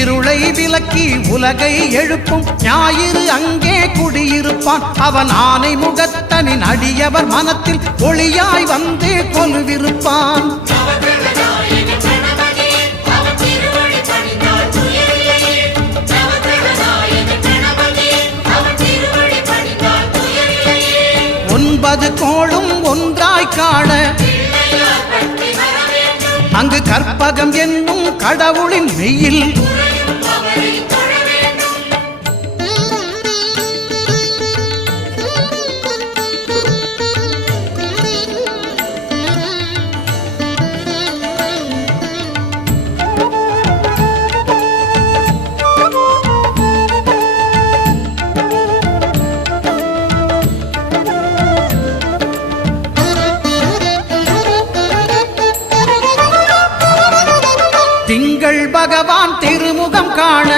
இருளை விலக்கி உலகை எழுப்பும் ஞாயிறு அங்கே குடியிருப்பான். அவன் ஆனை முகத்தனின் அடியவர் மனத்தில் ஒளியாய் வந்து கொலுவிருப்பான். ஒன்பது கோளும் ஒன்றாய் காண அங்கு கற்பகம் என்னும் கடவுளின் மெய்யில் திங்கள் பகவான் திருமுகம் காண